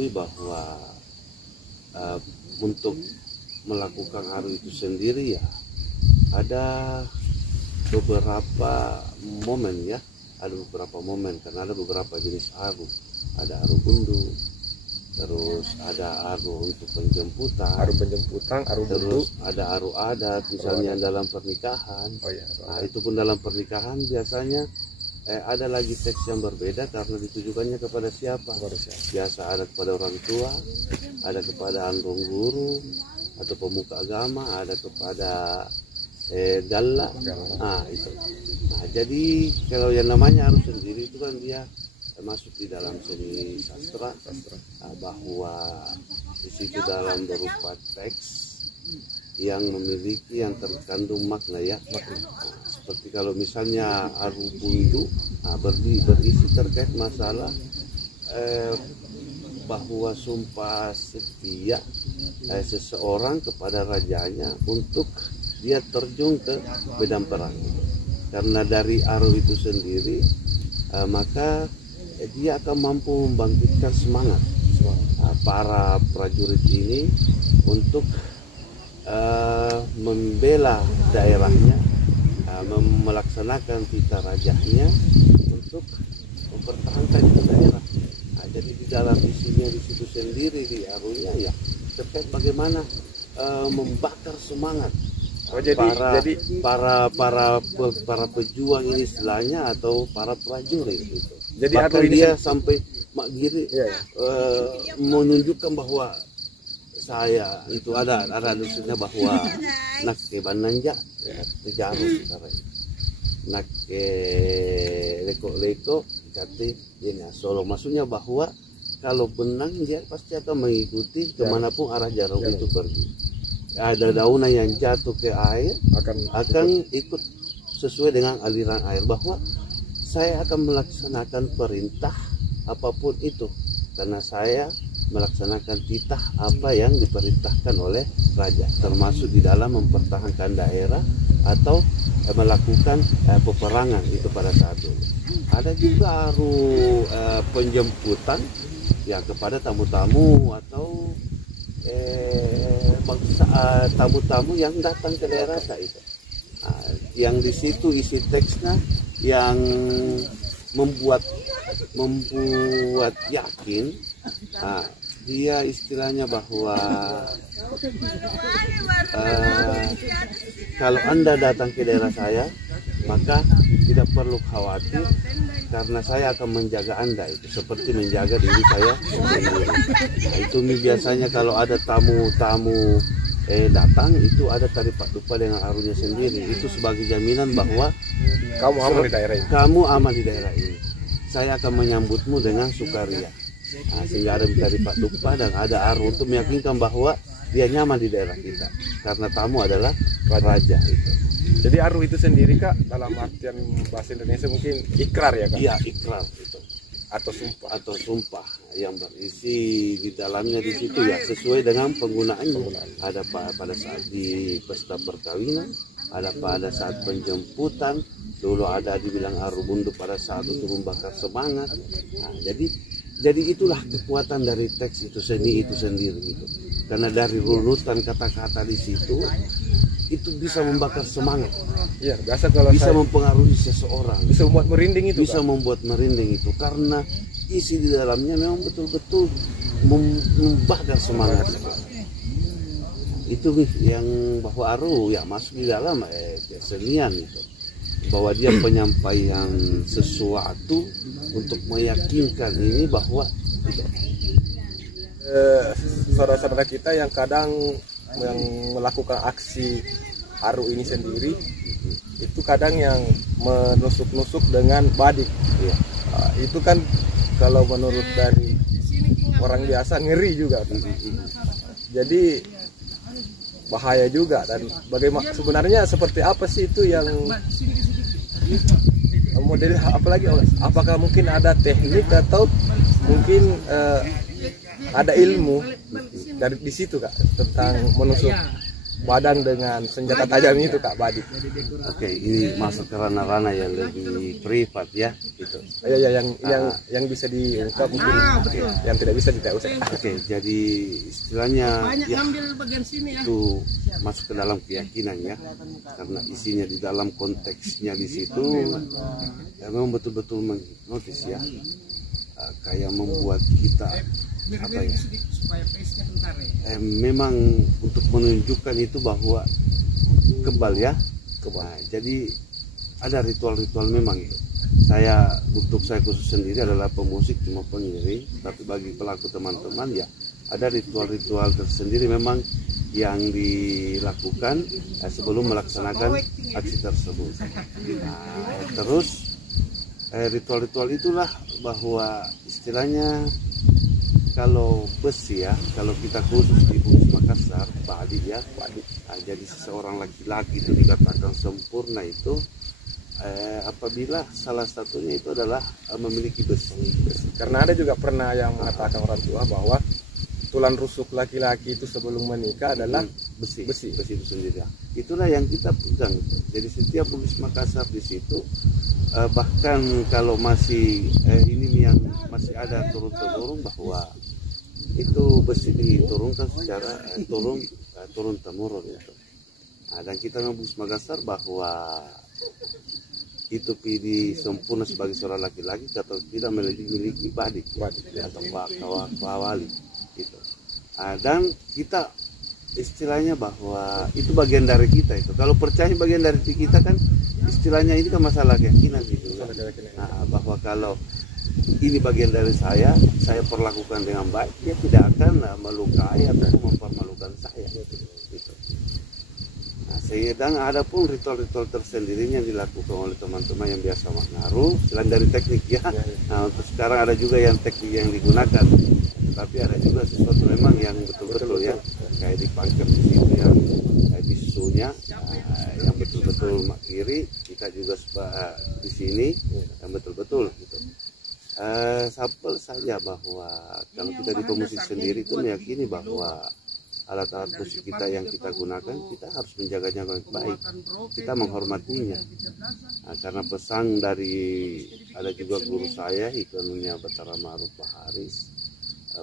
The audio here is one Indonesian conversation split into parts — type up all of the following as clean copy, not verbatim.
ketahui bahwa untuk melakukan aru itu sendiri ya ada beberapa momen ya, ada beberapa momen karena ada beberapa jenis aru, ada aru bundu, terus ada aru untuk penjemputan, aru bundu, terus ada aru adat misalnya dalam pernikahan. Nah itu pun dalam pernikahan biasanya ada lagi teks yang berbeda karena ditujukannya kepada siapa. Biasa ada kepada orang tua, ada kepada andong guru atau pemuka agama, ada kepada galla. Nah itu. Nah jadi kalau yang namanya aru sendiri itu kan dia masuk di dalam seni sastra, bahwa di situ dalam berupa teks yang memiliki yang terkandung makna ya. Seperti kalau misalnya aru bundu berisi terkait masalah bahwa sumpah setia seseorang kepada rajanya untuk dia terjun ke medan perang. Karena dari aru itu sendiri maka dia akan mampu membangkitkan semangat para prajurit ini untuk membela daerahnya, melaksanakan titah rajanya untuk mempertahankan itu daerah. Nah, jadi di dalam isinya di situ sendiri di arunya ya terkait bagaimana membakar semangat para pejuang ini istilahnya atau para prajurit gitu. Jadi bahkan dia sampai Makgiri menunjukkan bahwa saya itu ada maksudnya bahwa nak ke bananja jaru sekarang nak ke leko jati ini solo, maksudnya bahwa kalau benang dia pasti akan mengikuti kemanapun arah jarum itu pergi. Ada daunan yang jatuh ke air akan ikut sesuai dengan aliran air, bahwa saya akan melaksanakan perintah apapun itu karena saya melaksanakan titah apa yang diperintahkan oleh raja, termasuk di dalam mempertahankan daerah atau melakukan peperangan itu pada saat itu. Ada juga aru penjemputan ya kepada tamu-tamu atau tamu-tamu yang datang ke daerah itu. Yang di situ isi teksnya yang membuat yakin, dia istilahnya bahwa kalau Anda datang ke daerah saya maka tidak perlu khawatir karena saya akan menjaga Anda, itu seperti menjaga diri saya sendiri. Nah, itu biasanya kalau ada tamu-tamu datang itu ada tari Pak Dupa dengan arunya sendiri, itu sebagai jaminan bahwa kamu aman di daerah ini. Saya akan menyambutmu dengan sukaria. Nah, sehingga ada tari Pak Dupa dan ada aru untuk meyakinkan bahwa dia nyaman di daerah kita karena tamu adalah raja itu. Jadi aru itu sendiri Kak dalam artian bahasa Indonesia mungkin ikrar ya Kak? Iya, ikrar itu. Atau sumpah yang berisi di dalamnya di situ ya sesuai dengan penggunaannya. Ada pada saat di pesta perkawinan, ada pada saat penjemputan, dulu ada dibilang aru bundu pada saat untuk membakar semangat. Nah, jadi itulah kekuatan dari teks itu seni itu sendiri gitu. Karena dari runutan kata-kata di situ itu bisa membakar semangat. Ya, biasa kalau bisa mempengaruhi seseorang. Bisa membuat merinding itu. Bisa membuat merinding itu karena isi di dalamnya memang betul-betul membakar semangat. Itu yang bahwa aru ya masuk di dalam kesenian itu. Bahwa dia penyampaian sesuatu untuk meyakinkan ini bahwa saudara-saudara kita yang kadang yang melakukan aksi aru ini sendiri itu kadang yang menusuk-nusuk dengan badik ya. Itu kan kalau menurut dari orang biasa ngeri juga kan? Jadi bahaya juga. Dan bagaimana sebenarnya seperti apa sih itu yang model apalagi, apakah mungkin ada teknik atau mungkin ada ilmu dari di situ Kak tentang menusuk badan dengan senjata tajam itu Kak Badik. Oke, ini masuk ke ranah-ranah yang lebih privat ya, gitu. Ya, yang bisa diungkap mungkin, yang tidak bisa tidak usah. Oke, jadi istilahnya ya, itu masuk ke dalam keyakinan ya, karena isinya di dalam konteksnya di situ ya, memang betul-betul menghipnotis ya, kayak membuat kita apa ya, memang untuk menunjukkan itu bahwa kebal ya, kebal. Nah, jadi ada ritual-ritual memang itu. Untuk saya khusus sendiri adalah pemusik cuma pengiring, tapi bagi pelaku teman-teman ya ada ritual-ritual tersendiri memang yang dilakukan sebelum melaksanakan aksi tersebut. Nah, terus ritual-ritual itulah bahwa istilahnya kalau besi ya, kalau kita khusus di Bugis Makassar, Badik ya, Badik. Nah, jadi seseorang laki-laki itu dikatakan sempurna itu apabila salah satunya itu adalah memiliki besi. Karena ada juga pernah yang mengatakan orang tua bahwa tulang rusuk laki-laki itu sebelum menikah adalah besi itu sendiri. Itulah yang kita pegang. Jadi setiap Bugis Makassar di situ, bahkan kalau masih ini yang masih ada turun-temurun bahwa itu besi diturunkan secara turun temurun itu. Nah, dan kita Bugis Makassar bahwa itu pilih sempurna sebagai seorang laki-laki atau tidak memiliki badik atau wali gitu. Nah, dan kita istilahnya bahwa itu bagian dari kita itu. Kalau percaya bagian dari kita kan istilahnya ini kan masalah keyakinan gitu. Nah, bahwa kalau ini bagian dari saya perlakukan dengan baik, dia tidak akan melukai atau mempermalukan saya gitu. Nah, sedang ada pun ritual-ritual tersendiri yang dilakukan oleh teman-teman yang biasa mengaruh selain dari teknik ya. Nah, untuk sekarang ada juga yang teknik yang digunakan, tapi ada juga sesuatu memang yang betul-betul ya, kayak dipangkat di situ yang bisunya yang betul-betul kiri, kita juga di sini yang betul-betul gitu. Sampel saja bahwa kalau kita di pemusik sendiri itu meyakini bahwa alat-alat musik kita yang kita gunakan, kita harus menjaganya dengan baik, kita menghormatinya. Nah, karena pesan dari ada juga guru saya Ikonunya Batara Ma'ruf Pak Haris,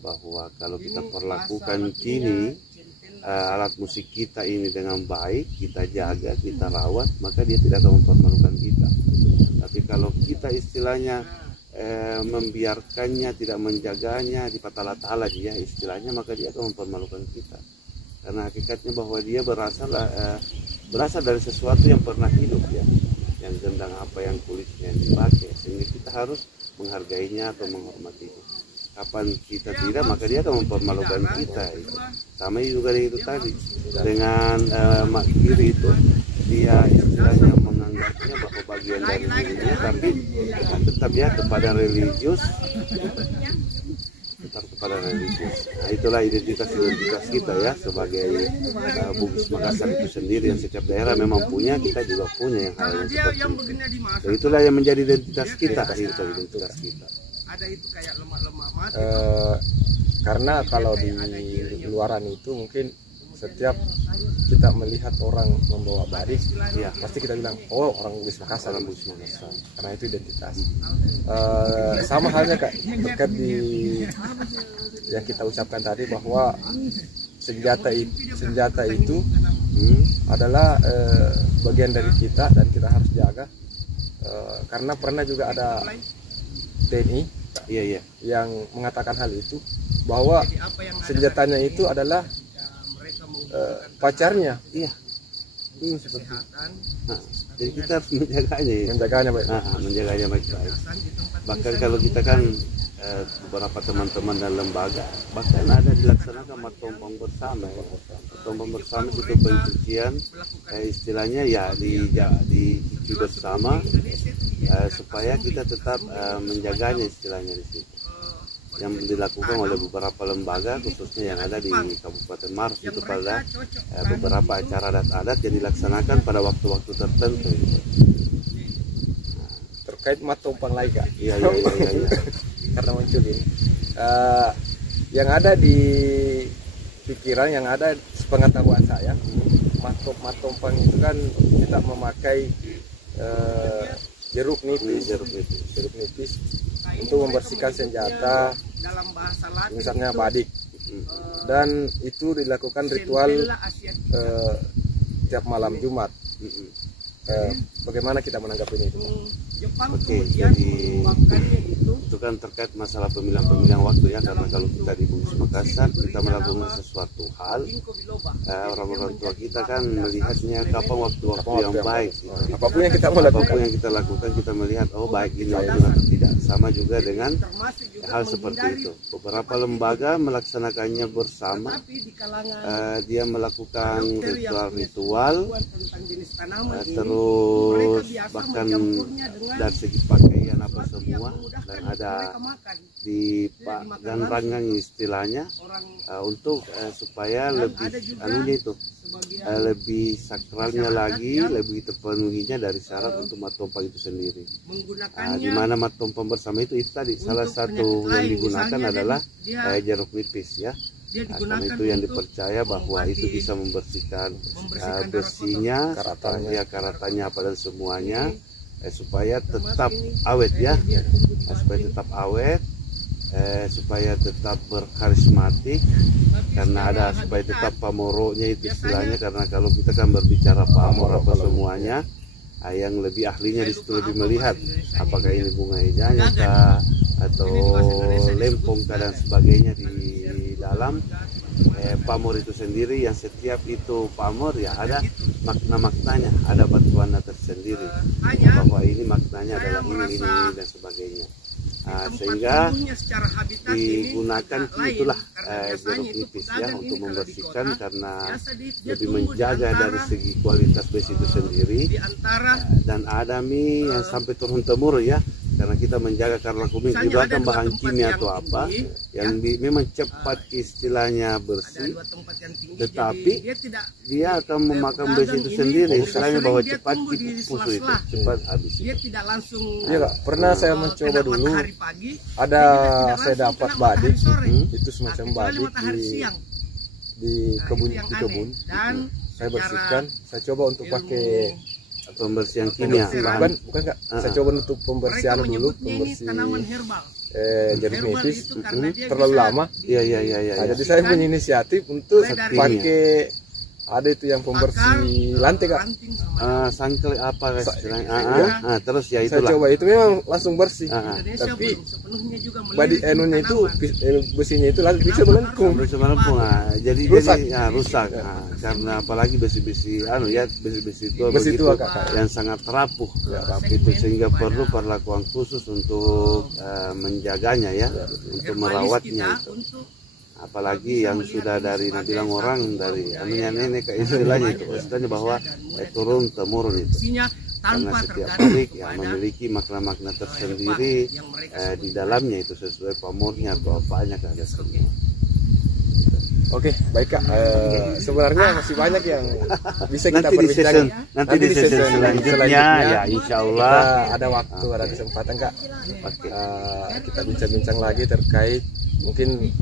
bahwa kalau kita perlakukan kini alat musik kita ini dengan baik, kita jaga, kita rawat, maka dia tidak akan mempermalukan kita. Tapi kalau kita istilahnya membiarkannya, tidak menjaganya, dipatala-tala dia istilahnya, maka dia akan mempermalukan kita. Karena hakikatnya bahwa dia berasal dari sesuatu yang pernah hidup ya, yang gendang apa yang kulitnya yang dipakai, sehingga kita harus menghargainya atau menghormatinya. Kapan kita tidak, maka dia akan mempermalukan kita itu. Sama juga itu tadi dengan mak kiri itu, dia istilahnya menganggapnya bahwa bagian dari dirinya, tapi tetap ya kepada religius, Nah, itulah identitas kita ya sebagai Bugis Makassar itu sendiri, yang setiap daerah memang punya, kita juga punya yang hal yang seperti itu. Dan itulah yang menjadi identitas kita, identitas kita. Karena kalau di luaran itu mungkin setiap kita melihat orang membawa badik, ya pasti kita bilang, oh orang Bugis Makassar, karena itu identitas. Sama halnya Kak, terkait di yang kita ucapkan tadi bahwa senjata itu adalah bagian dari kita dan kita harus jaga. Karena pernah juga ada TNI yang mengatakan hal itu, bahwa senjatanya itu adalah pacarnya. Iya. Seperti itu. Nah, jadi kita harus menjaganya baik. Menjaganya baik-baik. Bahkan kalau kita kan beberapa teman-teman dan lembaga, bahkan ada dilaksanakan matombang bersama. Matombang bersama itu pencucian, istilahnya ya dicuci bersama supaya kita tetap menjaganya istilahnya di situ. Yang dilakukan oleh beberapa lembaga khususnya yang ada di Kabupaten Maros itu pada beberapa acara adat-adat yang dilaksanakan pada waktu-waktu tertentu. Terkait matompang lagi Kak. Iya. Karena muncul ini yang ada di pikiran, yang ada sepengetahuan saya, matompang itu kan kita memakai jeruk nipis untuk membersihkan senjata, misalnya badik, dan itu dilakukan ritual tiap malam Jumat. Bagaimana kita menanggapi ini? Oke, jadi itu kan terkait masalah pemilihan waktu ya, karena kalau kita di Bugis Makassar kita melakukan sesuatu hal, orang-orang tua kita kan melihatnya kapan waktu-waktu yang baik. Apapun yang kita lakukan, kita melihat oh baik ini waktu atau tidak. Sama juga dengan hal seperti itu. Beberapa lembaga melaksanakannya bersama, dia melakukan ritual-ritual, terus bahkan dari segi pakaian apa semua, dan ada di ganrangan istilahnya untuk supaya lebih lebih sakralnya lagi, lebih terpenuhinya dari syarat untuk matompang itu sendiri. Di mana matompang bersama itu tadi salah satu yang digunakan adalah jeruk nipis ya. Karena itu yang dipercaya bahwa itu bisa membersihkan bersihnya, karatannya apa dan semuanya, supaya tetap awet ya, supaya tetap berkarismatik, karena ada supaya tetap pamoronya itu istilahnya, karena kalau kita kan berbicara pamor apa semuanya, yang lebih ahlinya di situ lebih melihat apakah ini bunga hijaunya kah atau lempung dan sebagainya di dalam pamor itu sendiri, yang setiap itu pamor ya ada makna-maknanya, ada batuannya tersendiri bahwa ini maknanya adalah ini dan sebagainya. Sehingga digunakan itulah jeruk nipis ya untuk membersihkan, karena lebih menjaga dari segi kualitas besi itu sendiri, dan ada mie yang sampai turun temurun ya, karena kita menjaga karena kuning tidak akan bahan kimia atau apa yang memang cepat istilahnya bersih, tetapi dia akan memakan besi itu sendiri, istilahnya bahwa cepat pusu itu cepat habis. Dia tidak langsung. Iya, pernah saya mencoba dulu, ada saya dapat badik, itu semacam badik di kebun, saya bersihkan, saya coba untuk pakai pembersihan kimia, bukan enggak, saya coba untuk pembersihan dulu, jeruk nipis, terlalu lama. Iya. Jadi saya punya inisiatif untuk pakai, ada itu yang pembersih lantai kak, sangkel apa istilahnya, terus ya itulah. Saya coba itu memang langsung bersih, tapi enunya itu besinya itu langsung bisa melengkung. Jadi rusak. Karena apalagi besi-besi besi-besi itu yang sangat rapuh itu, sehingga perlu perlakuan khusus untuk menjaganya ya, untuk merawatnya itu. Apalagi yang sudah dari bilang orang dari nenek ke istilahnya bahwa turun temurun itu, karena setiap balik ya memiliki makna-makna tersendiri di dalamnya itu, sesuai pamornya atau apanya kan ada semua. Oke, baik kak. Sebenarnya masih banyak yang bisa kita perbincangkan. Nanti di sesi selanjutnya ya, insya Allah ada waktu, ada kesempatan kak. Kita bincang-bincang lagi terkait mungkin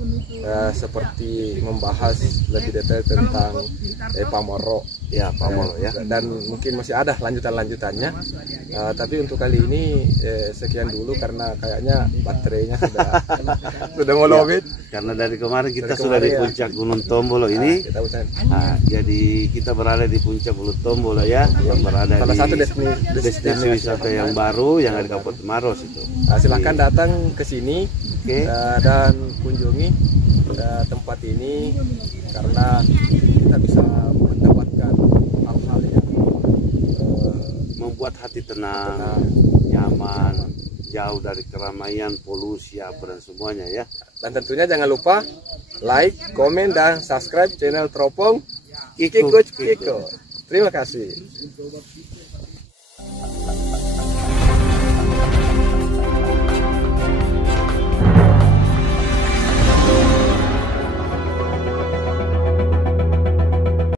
seperti membahas lebih detail tentang pamoro ya, dan mungkin masih ada lanjutannya. Tapi untuk kali ini sekian dulu, karena kayaknya baterainya sudah mau lobet. Karena dari kemarin kita sudah di puncak Gunung Tombolo ini. Jadi kita berada di puncak Gunung Tombolo ya, yang berada salah satu destinasi wisata yang baru yang ada di Kabupaten Maros itu. Silahkan datang ke sini dan kunjungi tempat ini, karena kita bisa mendapatkan hal-hal yang membuat hati tenang, nyaman, jauh dari keramaian, polusi apa dan semuanya ya. Dan tentunya jangan lupa like, komen, dan subscribe channel Teropong Kiko. Terima kasih.